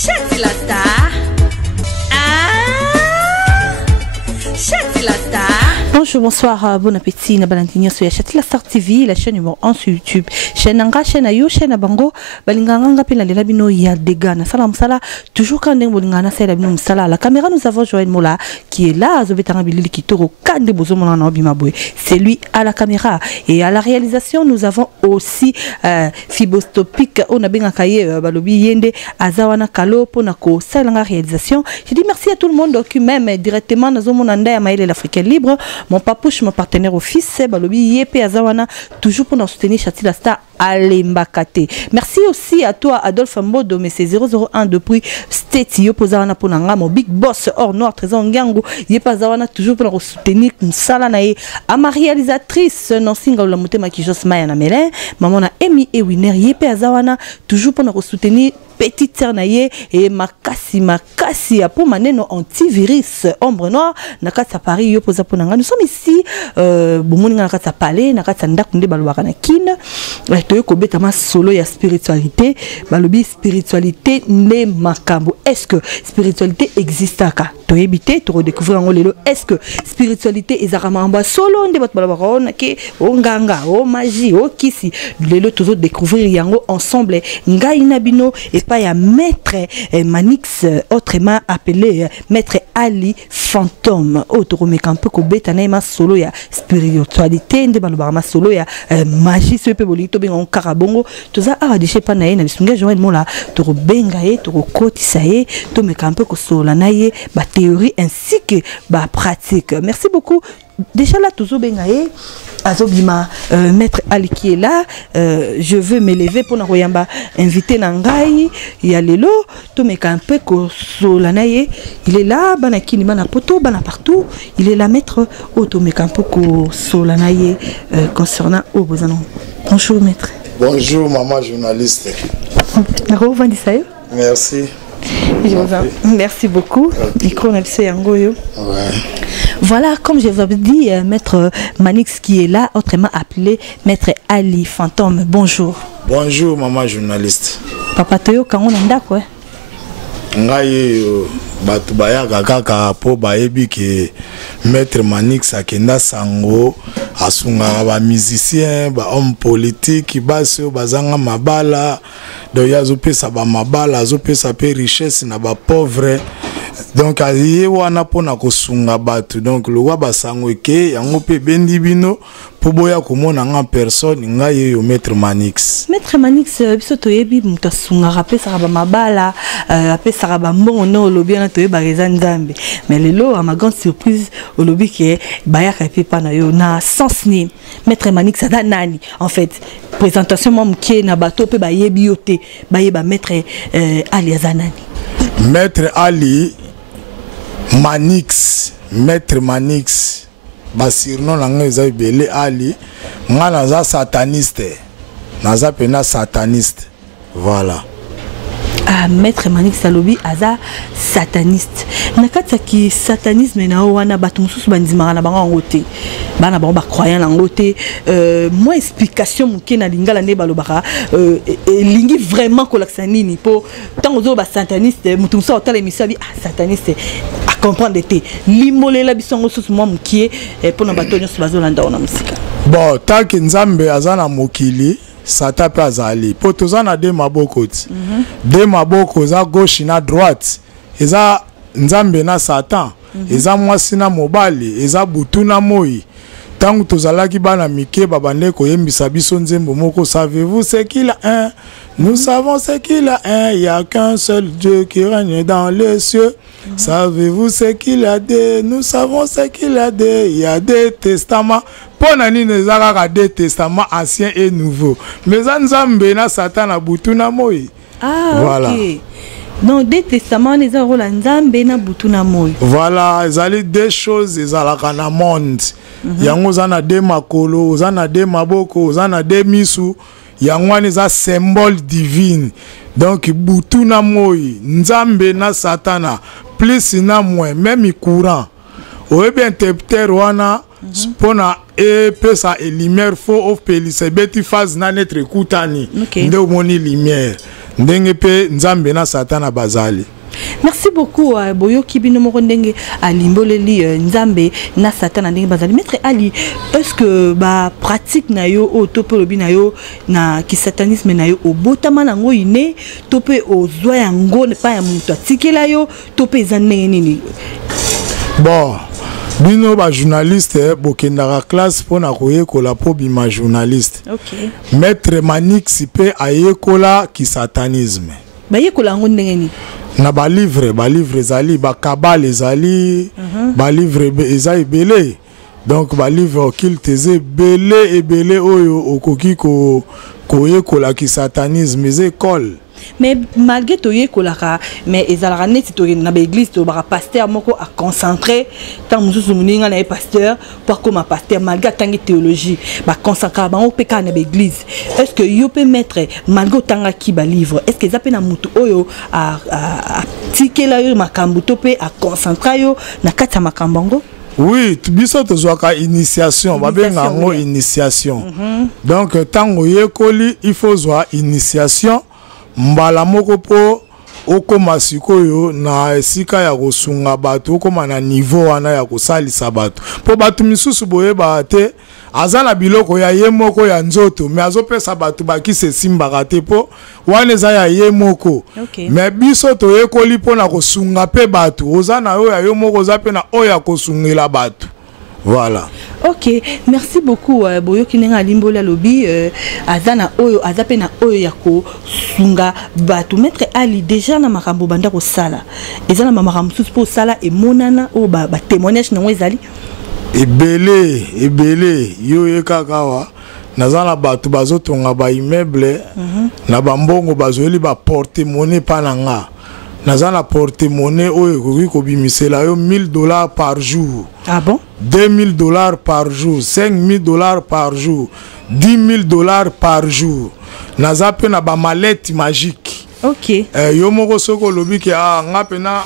Chatilata. Chatilata. Bonjour, bonsoir, bon appétit. Na balantinho sur Chatilata TV, la chaîne numéro 1 sur YouTube. Chaîne Anga, chaîne Ayo, chaîne Abango. Balinganga pela lela bino ya degana. Salam sala. Toujours quand on balingana c'est la bino sala. La caméra nous avons Joël Mola qui est là. Zobetanga bilili qui toro kande bozo mona na bimabwe. C'est lui à la caméra et à la réalisation nous avons aussi Fibostopic. On a bien kaye balobi yende azawana kalo pona ko salanga réalisation. Je dis merci à tout le monde qui même directement dans mon anda ya maïle l'Africain libre. Mon papouche, mon partenaire office, balobi Yepe Azawana, toujours pour nous soutenir Chatilasta Alembakate. Merci aussi à toi, Adolphe Modo, mais c'est 001 depuis Stétio Pozawana Ponanga, mon big boss hors noir, trésor Ngango, Yepe Azawana, toujours pour nous soutenir Salanae. À ma réalisatrice, non single la montée Makijos Mayana Melin, maman a Emi et Winner, Yepe Azawana, toujours pour nous soutenir. Petite Ternaye et Makasi pour maneno antivirus ombre noire nakata Paris yo poza ponanga. Nous sommes ici bomoni nakata palais nakata ndakunde balwaka na kin to ko betama solo ya spiritualité balobi spiritualité ne makambo. Est-ce que spiritualité existe aka to ebité to redécouvrir ngo lelo? Est-ce que spiritualité ezakamamba solo nde bat balwaka ona ke nganga o magie o kisi lelo toujours découvrir yango ensemble ngai nabino et pas ya maître Manix autrement appelé maître Ali Fantôme autre mais un peu ko betana ma solo ya spiritualité nde balobaka ma solo ya magie ce pe bolito benga karabongo toza a déchet pa naye na bisunga Joël Mola to benga ye to kotisa ye to me un peu ko sola naye ba théorie ainsi que ba pratique. Merci beaucoup. Déjà là toujours benga ye Azobima maître Ali qui est là, je veux m'élever pour n'aroyamba inviter Nangai Yalelo to me un peu ko solanaye il est là banakini bana poto bana partout il est là maître auto me un peu ko solanaye concernant au besoin. Bonjour maître. Bonjour maman journaliste. Merci. Merci beaucoup. Micro ouais. Voilà, comme je vous avais dit, maître Manix qui est là, autrement appelé maître Ali Fantôme. Bonjour. Bonjour maman journaliste. Papa Toyo, quand on a quoi? Ngai batu bayaka kaka po bayebi ke maître Manix akenda sango asunga ba musicien ba homme politique baso bazanga mabala do yazo pesa ba mabala azo pesa pe richesse na ba pauvre donc aye wana pona kosunga batu donc le wa basango ke yango pe bendi bino po boya komona nga personne ngai yo maître Manix. Maître Manix biso toyebi muta sunga rapesa ba mabala apesa ba mbono lobi na toyeba rezanzambe mais lelo à ma grande surprise au lobby ke bayaka pe pa na yo na sens ni maître Manix ada nani en fait présentation mom ki na bato pe bayebi yote bayeba maître Ali azanani. Maître Ali Manix, maître Manix, basirno nanga eza belé Ali, nga naza sataniste, naza pena sataniste, voilà. Ah, maître Manix Salobi aza sataniste. Nakata ki satanisme na wana batu mususu bandimaka na bango ngote. Bana bango ba croyant na ngote. Moi explication muke na lingala ne balobaka lingi vraiment kolakisa nini po tango zo ba sataniste mutu musa otala émission bi sataniste à comprendre te limolela bisongo susu moi mukie pona bato nyonso bazolanda ona musika. Bon, tant que Nzambe azana mokili Sata pe azali. Po toza na de maboko ti. De maboko za gauche na droite. Eza Nzambe na Satan. Eza mwasi na mobali. Eza butu na moi. Tangu tozalaki bana mike babande koyembisa biso nzembo moko. Savez-vous ce qu'il a un? Nous savons ce qu'il a un. Il n'y a qu'un seul Dieu qui règne dans les cieux. Savez-vous ce qu'il a deux? Nous savons ce qu'il a deux. Il y a des testaments. Ponani nezaka des testaments anciens et nouveaux. Mais Nzambe na Satan na butu na moi. Ah, voilà. Ok. Donc des testaments les rola Nzambe na butu na moi. Voilà, ils allaient des choses ils allaka na monde. Yango zana de makolo, zana de maboko, zana de misu. Yango ni za symbole divine. Donc butu na moi, Nzambe na Satana plus na moi même courant. Oyebi interpréter wana pona et pesa et lumière fo of pelise beti phase na netre kutani nde moni lumière ndenge pe nzambe na satana bazali. Merci beaucoup boyo kibino moko ndenge alimboleli nzambe na satana ndenge bazali. Maître Ali, est-ce que ba pratique na yo o tope lobi na yo na ki satanisme na yo obotama nango ine tope ozwa yango pa ya mutu atikela yo tope ezandenge nini? Bon, bino ba journaliste bokendaka classe pona koyekola po bima journaliste. OK. Maître Manix pe ayekola ki satanisme. Ba yekola ngo ndenge nini? Na ba livre ezali ba kabale ezali ba livre ezali belé. Donc ba livre occulte belé oyo okoki ko yekola ki satanisme école. Mais malgré to yekolaka mais ezalaka neti to na ba église to ba pasteur moko a concentré tant mususu muninga na pasteur pour comme pasteur malgré tangi théologie ba consacrer ba o peka na ba église. Est-ce que yo peut mettre malgré tanga ki ba livre est-ce que ça peut na mutu oyo a tikela yo makambu to pe a concentrer yo na kata makambango? Oui, biso tozwaka initiation, babenga ngo initiation. Donc tango yekoli il faut zwa initiation mbala moko po okoma sikoyo na esika ya kosunga bato okoma na niveau wana ya kosalisa bato po bato misusu boyeba te azala biloko ya ye moko ya nzoto me azopesa bato bakise simbaka te po wana eza ya ye moko. Me biso toyekoli mpona kosunga pe bato oza na oyo ya yo moko oza pe na oyo ya kosungela bato. Voilà. OK, merci beaucoup boyo kinenga limbola lobi azana oyo azapena oyo ya ko sunga batu. Maître Ali déjà na makambo banda ko sala ezana makambo susu po sala e monana o ba témoignage na ezali ebele yo ekakawa nazana batu bazotonga ba immeuble na bambongo bazoeli ba porter monnaie pananga. Nazana porter monnaie oyo koki kobimisela yo $1000 par jour. Ah bon? $2000 par jour, $5000 par jour, $10,000 par jour. Naza pe na ba mallette magique. OK. Yo moko soko lobi ke nga pena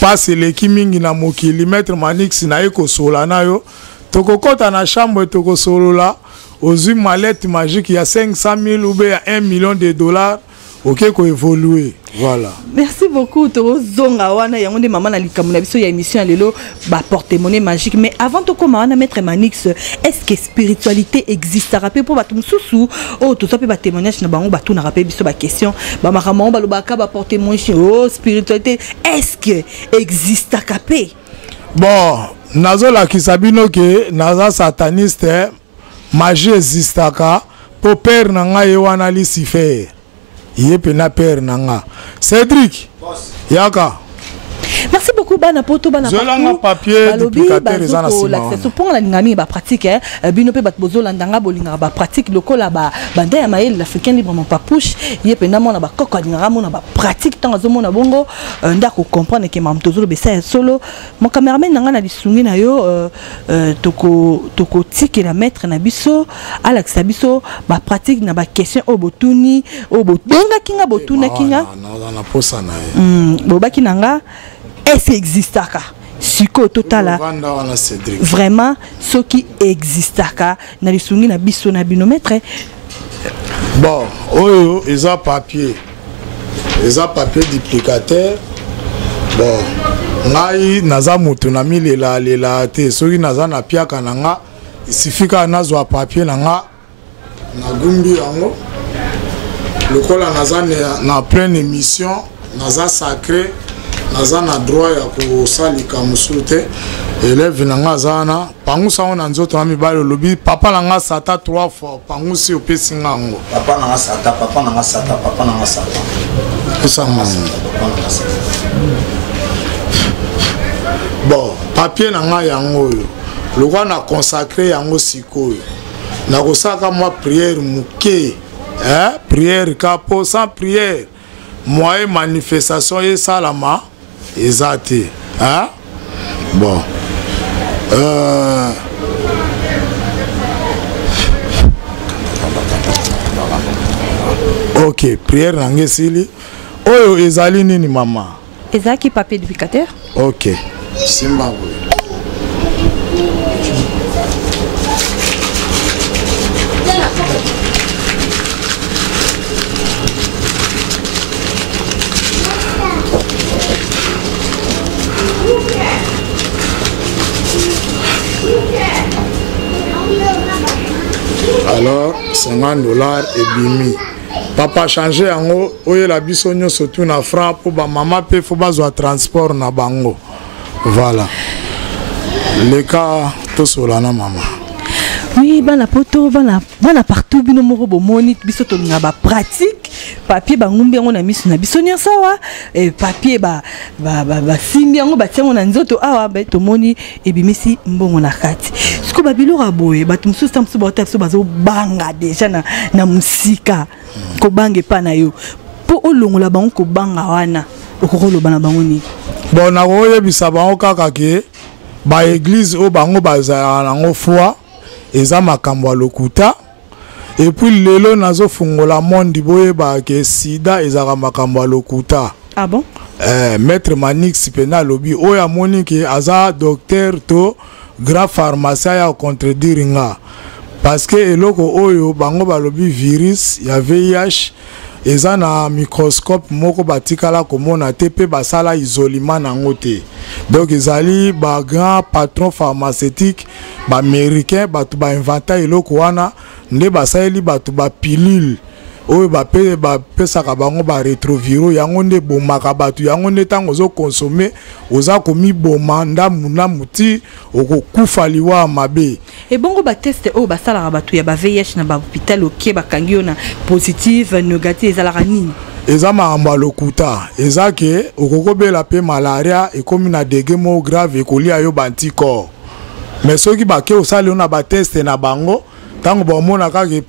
passe leki mingi na mokili Maître Manix na eko sola na yo. Tokokota na chambre toko solola ozui mallette magique ya 500,000 ou bien $1 million. OK ko évoluer. Voilà. Merci beaucoup to zonga wana yango nde maman na likamu na biso ya émission lelo ba porte-monnaie magique. Mais avant to koma wana Maître Manix, est-ce que spiritualité existe rapé pour batum susu oh to sope ba témoignage na bango batu na rapé biso ba question ba makamon ba lobaka ba porte-monnaie oh spiritualité est-ce que existe capé? Bon, nazo la kisabino ke naza sataniste magie existaka po père na nga ye wana Lucifer. Yé na père nanga Cédric yaka. Merci beaucoup bana poto bana papier duplicateur ezana sima l'accès pour la ngami ba pratique bino pe bat bozo landanga bolinga ba pratique lokola ba banda ya mael l'africain librement pas push yé pe na mona ba koko linga mona ba pratique tant zo mona bongo ndako comprendre que mam tozolo be ça solo mon cameraman nanga na lisungi na yo toko tiki la maître na biso Alex biso ba pratique na ba question obotuni obotenga kinga botuna kinga na posa na bobaki nanga est-ce qu'il existe à Siko total vraiment ce qui existe à na lisungi na biso na binomètre. Bon oyo eza papier duplicateur. Bon ngai naza mutu na milela te soki naza na piaka nanga isifika nazwa papier nanga na gumbi yango lokola naza na pleine émission naza sacré naza na droit ya kosalika musu te élève nanga zana pangusa ona nzoto na mibale lobi papa nanga sata 3 fois pangusi opesi ngango papa nanga sata esa bon papier nanga yango yo lokwa na consacré yango sikoyo na kosaka moi prière muke prière kapo sans prière moi manifestation et salama ezate bon OK prière nange sili oyo ezali nini mama ezaki papier duplicateur. OK simba $50 et bimi. Papa changer yango oye la biso nyonso tout na franc pour ba maman pe faut bazwa transport na bango. Voilà. Le cas to solana maman. Oui, bana poto, bana partout bino moko bomoni biso to ngaba pratique. Papier ba ngumbi yango na miso na biso nyonso wa. Papier ba simbi yango ba tiango na nzoto awa ba to moni ebimisi mbongo na kati. Siko ba bilora boye ba tumsu stamsu ba tafso bazo banga déjà na musika. Ko bange pa na yo. Po olongola bango ko banga wana. Okokolo bana bango ni. Bon na oye bisa bango kaka ke ba église o bango bazala nango foi. Eza makambo ya lokuta et puis lelo nazo fungola mondi boye ba ke sida ezaka makambo ya lokuta. Ah bon? Maître Manix pena lobi oya moni ke aza docteur to grand pharmacien ya contredire nga parce que eloko oyo bango balobi virus ya VIH eza na microscope moko batikala komona te pe basala isolement nango te. Donc ezali ba grand patron pharmaceutique ba américain batu ba inventa eloko wana nde basali batu ba pilule oyo ba pesaka bango ba rétroviro yango nde bomaka batu yango nde tango zo consommer oza komi boma ndamu muti okokufa liwa mabe. Et bongo ba test o ba sala batu ya ba VIH na ba hôpital oké ba kangi na positive négative ezalaka nini? Eza makambo lokuta eza ke okokobela pe malaria ekomi na degré mo grave ekolia yo banticorps. Mais soki ba ke osali na ba test na bango tango ba mona kaka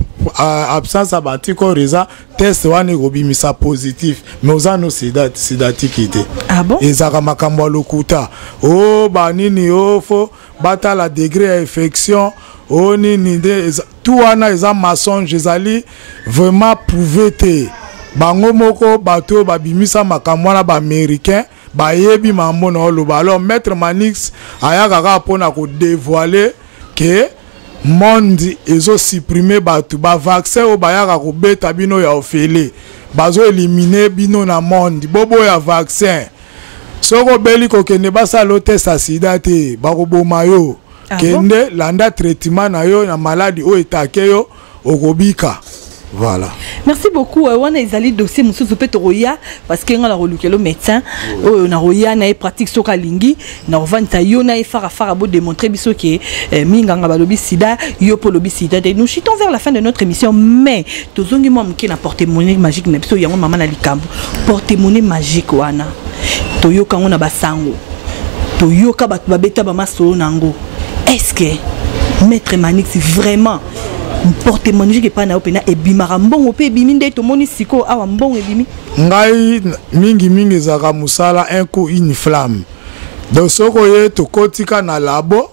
absence ya banticorps eza test wana ekobimisa positif mais oza no sidatiki te. Ah bon? Ezaka makambo lokuta o ba nini o fo batala degré ya infection o nini de tout wana eza mensonge ezali vraiment prouvé te. Bango moko bato babimisa makambo na ba américain ba yebi mambo na oloba. Alors maître Manix ayaka ka pona ko dévoiler que monde ezo supprimer bato ba vaccin o bayaka ko beta bino ya ofele bazo éliminer bino na monde bobo ya vaccin soko beli ko kende basalo test ya sida te bako boma yo kende landa traitement na yo na maladie o etake yo okobika. Voilà. Merci beaucoup. On a ezali dossier mususu pe toroya parce que ngala rolukelo médecin na roya na pratique soka lingi na vanta yo na fara bo démontrer biso que minganga balobi sida yo polobi sida. Nous chutons vers la fin de notre émission mais tozongi mo mki na porte-monnaie magique na biso yango mama na likambo porte-monnaie magique wana toyoka ngona basango toyoka batu babeta ba masolo nango. Est-ce que Maître Manix vraiment porte-monnaie qui pas na opena et bimara mbongo pe biminde to moni siko awa mbongo ebimi ngai mingi zaka musala un coup une flamme donc soko ye to kotika na labo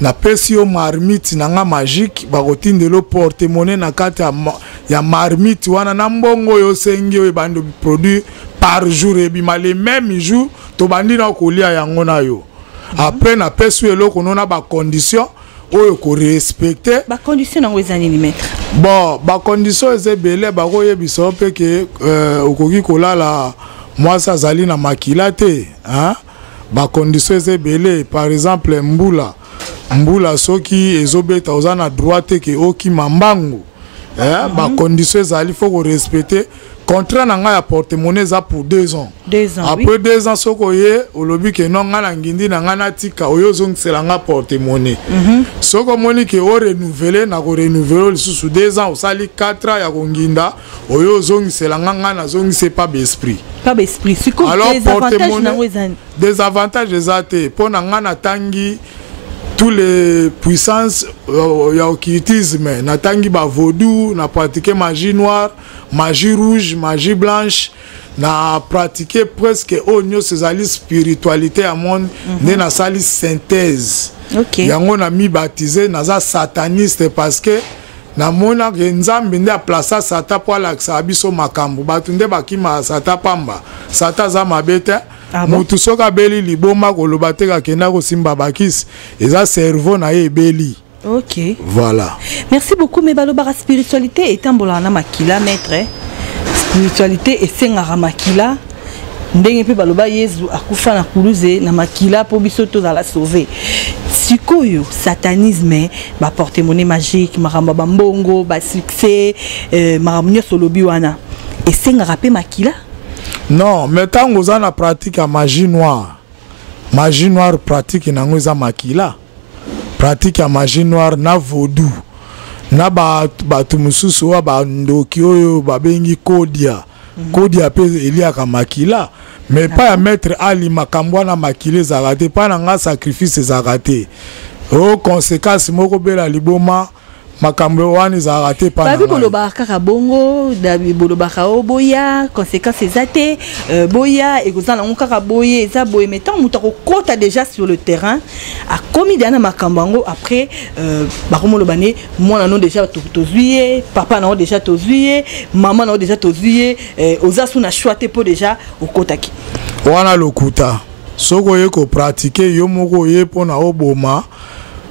na pesi yo marmite na nga magique ba kotindelo porte-monnaie na kati ya marmite wana na mbongo yo sengi yo bando produit par jour ebima les mêmes jours to bandi na kolia yango na yo après na pesi eloko nona ba condition oyo ko respecter ba condition nango ezani ni maître. Bon ba condition ezebele ba ko yebisa pe ke okoki kolala mwasa zali na makila te hein ba condition ezebele par exemple mbula soki ezobeta ozana droite ke oki mambango ba condition ezali faut ko respecter. Contrat nanga ya porte-monnaie za pour 2 ans. 2 ans. Après 2 ans soko ye olobi ke non ngana ngindi na ngana tika oyo zongisela nga porte-monnaie. Soko moni ke o renouveler na ko renouveler sous 2 ans osali 4 ans ya konginda oyo zongisela nga ngana zongise pas d'esprit. Pas d'esprit. C'est quoi les avantages nango ezani? Des avantages ezate pona ngana tangi tous les puissances ya occultisme na tangi ba vaudou na pratiquer magie noire, magie rouge, magie blanche na pratiquer presque onyo sezali spiritualité à monde ne na sali synthèse. OK. Yango na mi baptisé na za sataniste parce que na mona ke nzambe nde a placer sata po alakisa biso makambo batu nde bakima sata pamba sata za mabete. Mutu soka beli liboma koloba te kakenda ko simba bakis eza cerveau na ye beli. OK. Voilà. Merci beaucoup mais balobara spiritualité etambola na makila maître. Spiritualité esengara makila ndenge pe baloba Yesu akufa na kuluze na makila po biso to za la sauver. sikoyo satanisme ba porte-monnaie magique maramba bambongo ba succès maramnyo solobi wana et senga rapé makila non mais tant que na pratique à magie noire pratique nango za makila pratique à magie noire na vaudou na ba tumususu wa ba ndoki oyo ba bengi kodia pe elia ka makila mais pas à mettre ali makambo na makile za raté pas na nga sacrifice za raté oh conséquence moko bela liboma makambo wani za raté pas na babi boloba kaka bongo dabi boloba ka oboya conséquence ezate boya ekozana kaka boye eza boye mais tant mutako kota déjà sur le terrain a commis dana makambango après bakomoloba ne mwana no déjà tozuye papa na déjà tozuye maman na déjà tozuye ozasu na choite po déjà okotaki wana lokuta soko yeko pratiquer yo moko ye pona oboma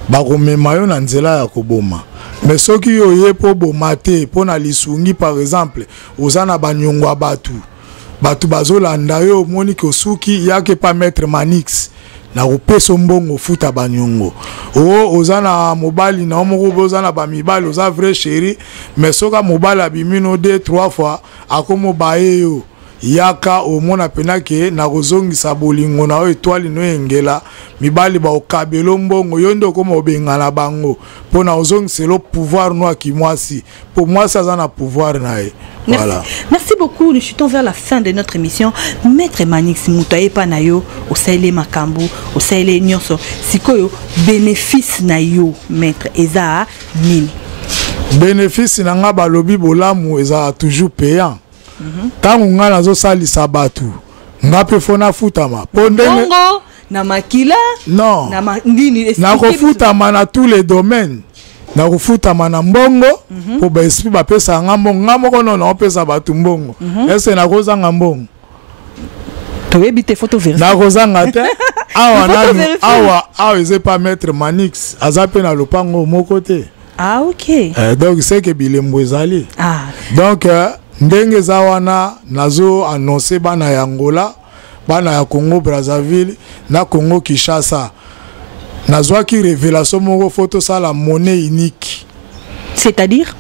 bakomema yo na nzela ya koboma mais soki yo ye po boma te pona lisungi par exemple ozana banyongwa batu bazolanda yo moni ko suki yake pa mettre manix na kopeso mbongo futa banyongo ozana mobali na moko ozana ba mibali oza vrai chéri mais soka mobali abimino 2-3 fois akomo baye yo yaka omona penake na kozongisa bolingo na étoile no engela mibali ba okabelo mbongo yondo koma obengana bango pona ozongisa le pouvoir no akimwasi pour moi ça a pouvoir nae. Voilà. Merci beaucoup. Nous chutons vers la fin de notre émission. Maître Manix Moutaye Panayo, au Saïle Makambu, au Saïle Nyonso, Sikoyo, bénéfice Nayo, Maître Eza Nini. Bénéfice Nanga Balobi Bolamu Eza toujours payant. Tant on a nazo sali sabatu, nga pe fona futama. Bongo, na makila, non, na kofutama na tous les domaines. Na kufutama na mbongo po ba esprit ba pesa ngamo kono na pesa batu mbongo ese na koza ngambongo to ebite photo vérifier na koza ngate awa eze pas mettre Manix azape na lopango moko te OK donc c'est que bilembo ezali donc ndenge zawana nazo annoncer bana ya Angola bana ya Congo Brazzaville na Congo Kinshasa nazwa ki révélation moko photo ça la monnaie unique c'est-à-dire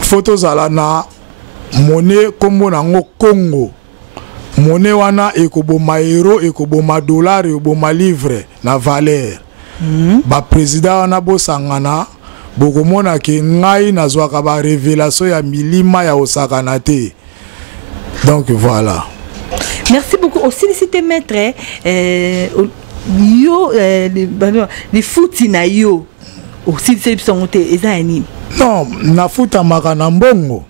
photo za na monnaie kombo nango Congo monnaie wana ekoboma euro ekoboma dollar ekoboma livre na valeur ba président wana bosangana bokomona ke ngai nazwa ka ba révélation ya milima ya osakana te donc voilà. Merci beaucoup aussi cité maître yo les fouti na yo aussi c'est songote ezani non na futa makana mbongo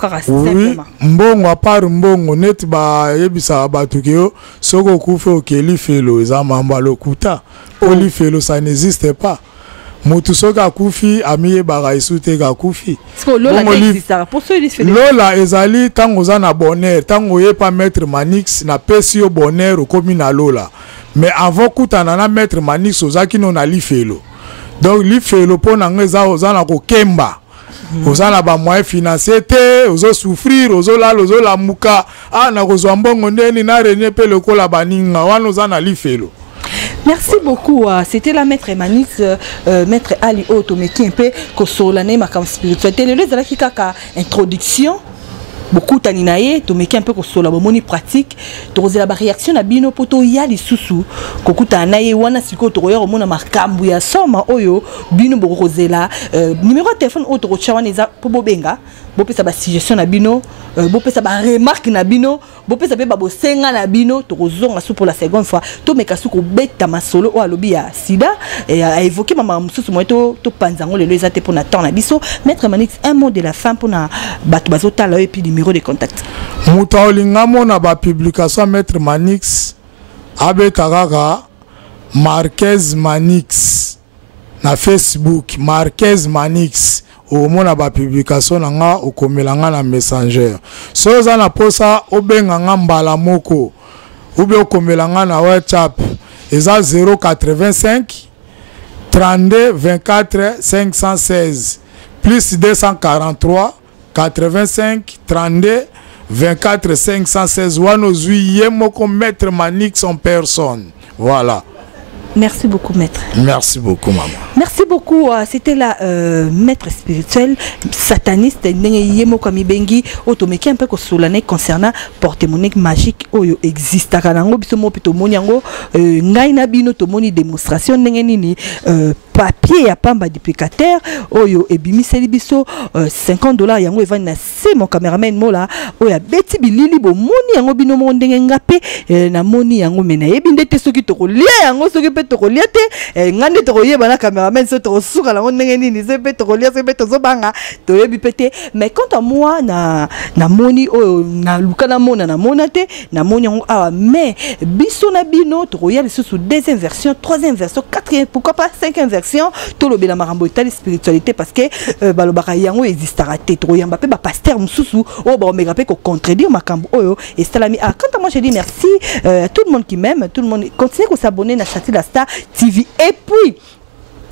kaka simplement mbongo à part mbongo net ba yebisa batuke yo soko kufe okeli felo eza mamba lokuta oli felo ça n'existe pas mutu soka kufi amiye bara isute ka kufi lola ezali tango za na bonheur tango ye pas mettre Manix na pesi yo bonheur komi na lola. Mais avant kutana na mettre Manix ozaki no na lifelo donc lifelo pona ngeza ozana ko kemba ozana ba moyen financier te ozo souffrir ozo la muka na kozwa mbongo ndeni na renye pe lokola baninga wana ozana lifelo. Merci beaucoup. C'était la maître Manix, maître Ali Otomeki un peu kosolane makam spiritualité. Le les alaki kaka introduction. Beaucoup taninaye to meki un peu kosola bomoni pratique to kozela ba réaction na bino poto ya lisusu kokuta naye wana siko to koya mona makambu ya soma oyo bino bokozela numéro de téléphone auto kochawana eza po bobenga bopesa ba suggestion na bino bopesa ba remarque na bino bopesa pe ba bosenga na bino to kozonga sou pour la seconde fois to meka sou ko beta masolo o alobi ya sida a évoqué mama mususu moto to panzango le ezate pour na temps na biso. Maître Manix, un mot de la fin pour na bato bazotala et puis numéro de contact. Moutaolinga mona ba publication Maître Manix abetakaka Marquez Manix na Facebook Marquez Manix o mona ba publication nga okomelanga na messenger so za na posa obenga nga mbala moko ube okomelanga na WhatsApp eza 085 32 24 516 plus 243 85 32 24 516 wano zui yemoko Maître Manix en personne. Voilà. Merci beaucoup, maître. Merci beaucoup, maman. Merci beaucoup. C'était la maître spirituel sataniste Yemo Kamibengi Otomeki un peu solane concernant porte-monnaie magique oyo existe à Kanango bisomo pito moniango ngai na bino tomoni démonstration ndenge nini papier ya pamba duplicateur oyo ebimiseli biso $50 yango evani na se mon cameraman mola oya beti bilili bo moni yango bino mo ndenge ngape na moni yango mena yebi ndete soki tokolia yango soki pe tokolia te ngande tokoyeba na cameraman so tokosuka la ndenge nini se pe tokolia se pe tozobanga toyebi pete. Mais quant à moi na moni oyo na lukana mona na monate na moni yango awa mais biso na bino tokoya biso sous deuxième version, troisième version, quatrième, pourquoi pas cinquième version tout le bela marambo etali spiritualité parce que balobaka yango existera te tokoyamba pe ba pasteur mususu o ba omega pe ko contredire makambo oyo et salami. Quant à moi je dis merci à tout le monde qui m'aime, tout le monde continue à s'abonner à Chati la Star TV et puis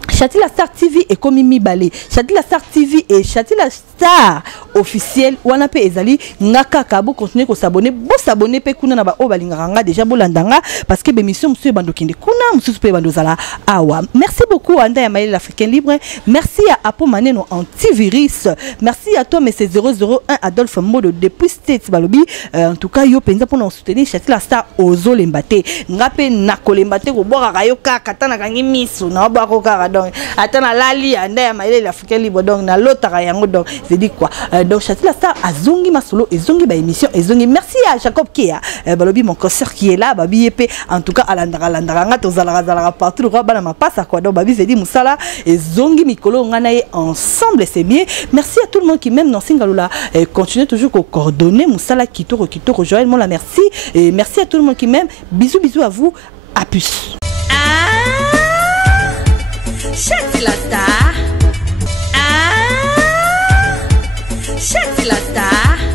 Chati la Star TV et comme Mimi Balé. Chati la Star TV et Chati la Star officiel. Wana pe ezali ngaka kabo continuer ko s'abonner. Bo s'abonner pe kuna na ba o balinganga déjà bolandanga parce que l'émission monsieur bandokinde kuna monsieur pe bandozala awa. Merci beaucoup Anda ya Maïli l'Africain Libre. Merci à Apo Maneno antivirus. Merci à toi monsieur 001 Adolphe Modo depuis States Balobi. En tout cas yo penza pour nous soutenir Chati la Star ozo lembate. Ngape nakolembate ko boka kayo ka katana kangi miso na ba ko ka donc attends lali anda ya Maïli l'Africain Libre donc na lotaka yango donc je dis quoi donc Chati la Star azongi masolo ezongi ba émission ezongi. Merci à Jacob Kia balobi mon concert qui est là babi epé en tout cas alandara nga tozala partout quoi bana mapasa quoi donc babi je dis musala ezongi mikolo ngana ensemble c'est mieux. Merci à tout le monde qui m'aime dans Singalula continuez toujours ko coordonner musala kitoko Joël Mola merci et merci à tout le monde qui m'aime. Bisous à vous, à plus. Chati la Star.